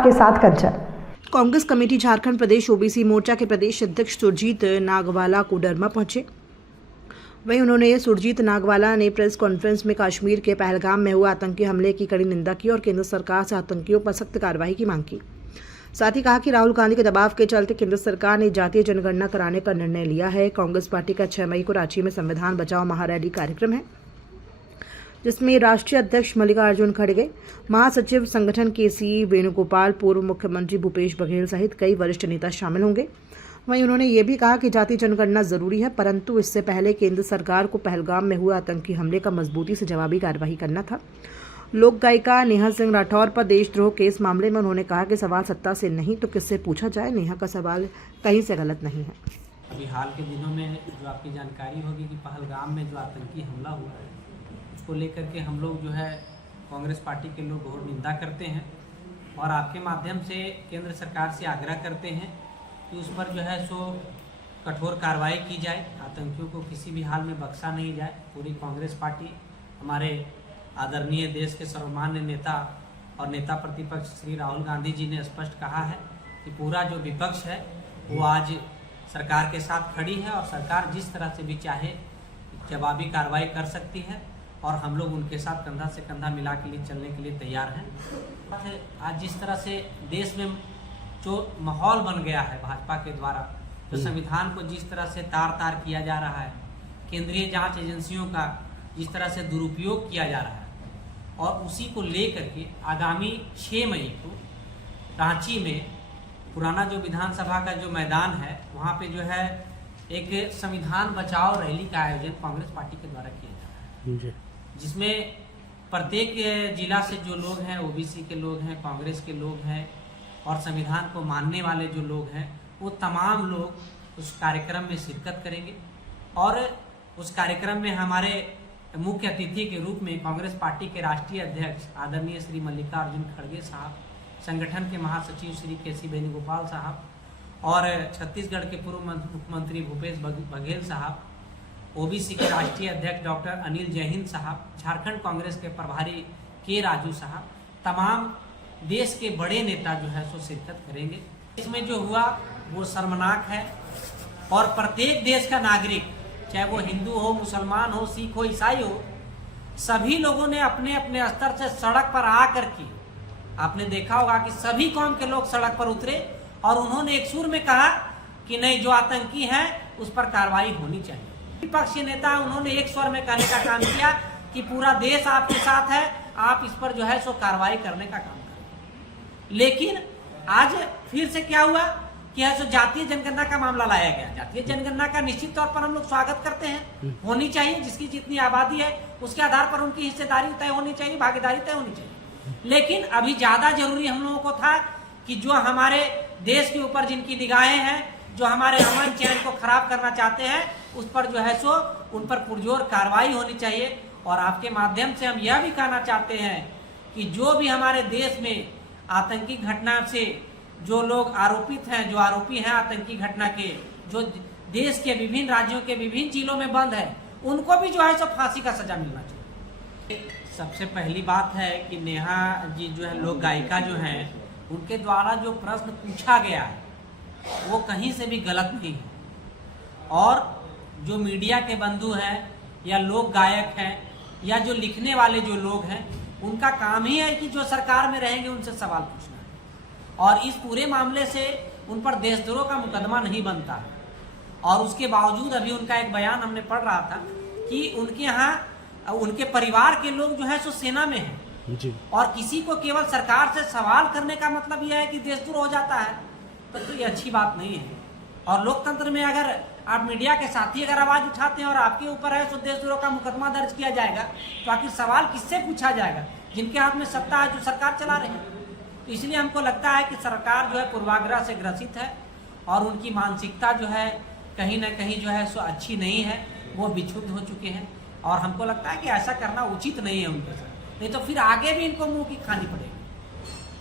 आपके साथ कंचन। कांग्रेस कमेटी झारखंड प्रदेश ओबीसी मोर्चा के प्रदेश अध्यक्ष सुरजीत नागवाला कोडरमा पहुंचे। वहीं उन्होंने सुरजीत नागवाला ने प्रेस कॉन्फ्रेंस में कश्मीर के पहलगाम में हुए आतंकी हमले की कड़ी निंदा की और केंद्र सरकार से आतंकियों पर सख्त कार्रवाई की मांग की। साथ ही कहा कि राहुल गांधी के दबाव के चलते केंद्र सरकार ने जातीय जनगणना कराने का निर्णय लिया है। कांग्रेस पार्टी का 6 मई को रांची में संविधान बचाओ महारैली कार्यक्रम है, जिसमें राष्ट्रीय अध्यक्ष मल्लिकार्जुन खड़गे, महासचिव संगठन केसी वेणुगोपाल, पूर्व मुख्यमंत्री भूपेश बघेल सहित कई वरिष्ठ नेता शामिल होंगे। वहीं उन्होंने ये भी कहा कि जातीय जनगणना जरूरी है, परंतु इससे पहले केंद्र सरकार को पहलगाम में हुए आतंकी हमले का मजबूती से जवाबी कार्रवाई करना था। लोक गायिका नेहा सिंह राठौर पर देशद्रोह केस मामले में उन्होंने कहा कि सवाल सत्ता से नहीं तो किससे पूछा जाए। नेहा का सवाल कहीं से गलत नहीं है। अभी हाल के दिनों में जो आपकी जानकारी होगी कि पहलगाम में जो आतंकी हमला हुआ है, उसको लेकर के हम लोग जो है कांग्रेस पार्टी के लोग घोर निंदा करते हैं और आपके माध्यम से केंद्र सरकार से आग्रह करते हैं कि उस पर जो है सो कठोर कार्रवाई की जाए, आतंकियों को किसी भी हाल में बख्शा नहीं जाए। पूरी कांग्रेस पार्टी, हमारे आदरणीय देश के सर्वमान्य नेता और नेता प्रतिपक्ष श्री राहुल गांधी जी ने स्पष्ट कहा है कि पूरा जो विपक्ष है वो आज सरकार के साथ खड़ी है और सरकार जिस तरह से भी चाहे जवाबी कार्रवाई कर सकती है और हम लोग उनके साथ कंधा से कंधा मिला के लिए चलने के लिए तैयार हैं। आज जिस तरह से देश में जो माहौल बन गया है भाजपा के द्वारा, जो संविधान को जिस तरह से तार तार किया जा रहा है, केंद्रीय जांच एजेंसियों का जिस तरह से दुरुपयोग किया जा रहा है, और उसी को लेकर के आगामी 6 मई को रांची में पुराना जो विधानसभा का जो मैदान है वहाँ पे जो है एक संविधान बचाओ रैली का आयोजन कांग्रेस पार्टी के द्वारा किया जा रहा है, जिसमें प्रत्येक जिला से जो लोग हैं, ओबीसी के लोग हैं, कांग्रेस के लोग हैं और संविधान को मानने वाले जो लोग हैं, वो तमाम लोग उस कार्यक्रम में शिरकत करेंगे। और उस कार्यक्रम में हमारे मुख्य अतिथि के रूप में कांग्रेस पार्टी के राष्ट्रीय अध्यक्ष आदरणीय श्री मल्लिकार्जुन खड़गे साहब, संगठन के महासचिव श्री केसी वेणुगोपाल साहब और छत्तीसगढ़ के पूर्व मुख्यमंत्री भूपेश बघेल साहब, ओबीसी के राष्ट्रीय अध्यक्ष डॉक्टर अनिल जैहिंद साहब, झारखंड कांग्रेस के प्रभारी के राजू साहब, तमाम देश के बड़े नेता जो है सो शिरकत करेंगे। इसमें जो हुआ वो शर्मनाक है और प्रत्येक देश का नागरिक, चाहे वो हिंदू हो, मुसलमान हो, सिख हो, ईसाई हो, सभी लोगों ने अपने अपने स्तर से सड़क पर आकर के, आपने देखा होगा कि सभी कौम के लोग सड़क पर उतरे और उन्होंने एक सुर में कहा कि नहीं, जो आतंकी है उस पर कार्रवाई होनी चाहिए। विपक्षी नेता उन्होंने एक स्वर में कहने का काम किया कि पूरा देश आपके साथ है, आप इस पर जो है सो कार्रवाई करने का काम करें। लेकिन आज फिर से क्या हुआ कि है सो जातीय जनगणना का मामला लाया गया। जातीय जनगणना का निश्चित तौर पर हम लोग स्वागत करते हैं, होनी चाहिए, जिसकी जितनी आबादी है उसके आधार पर उनकी हिस्सेदारी तय होनी चाहिए, भागीदारी तय होनी चाहिए। लेकिन अभी ज्यादा जरूरी हम लोगों को था कि जो हमारे देश के ऊपर जिनकी निगाहें हैं, जो हमारे अमन चैन को खराब करना चाहते हैं, उस पर जो है सो उन पर पुरजोर कार्रवाई होनी चाहिए। और आपके माध्यम से हम यह भी कहना चाहते हैं कि जो भी हमारे देश में आतंकी घटना से जो लोग आरोपित हैं, जो आरोपी हैं आतंकी घटना के, जो देश के विभिन्न राज्यों के विभिन्न जिलों में बंद है, उनको भी जो है सो फांसी का सजा मिलना चाहिए। सबसे पहली बात है कि नेहा जी जो है लोक गायिका जो हैं, उनके द्वारा जो प्रश्न पूछा गया है वो कहीं से भी गलत नहीं है। और जो मीडिया के बंधु हैं या लोक गायक हैं या जो लिखने वाले जो लोग हैं, उनका काम ही है कि जो सरकार में रहेंगे उनसे सवाल पूछना है। और इस पूरे मामले से उन पर देशद्रोह का मुकदमा नहीं बनता है। और उसके बावजूद अभी उनका एक बयान हमने पढ़ रहा था कि उनके यहाँ उनके परिवार के लोग जो है सो सेना में हैं जी। और किसी को केवल सरकार से सवाल करने का मतलब यह है कि देशद्रोह हो जाता है, तो ये अच्छी बात नहीं है। और लोकतंत्र में अगर आप मीडिया के साथी अगर आवाज उठाते हैं और आपके ऊपर है तो देशद्रोह का मुकदमा दर्ज किया जाएगा, तो आखिर सवाल किससे पूछा जाएगा? जिनके हाथ में सत्ता है, जो सरकार चला रहे हैं। तो इसलिए हमको लगता है कि सरकार जो है पूर्वाग्रह से ग्रसित है और उनकी मानसिकता जो है कहीं ना कहीं जो है सो अच्छी नहीं है, वो विक्षुब्ध हो चुके हैं। और हमको लगता है कि ऐसा करना उचित नहीं है उनके साथ, नहीं तो फिर आगे भी इनको मुंह की खानी पड़ेगी।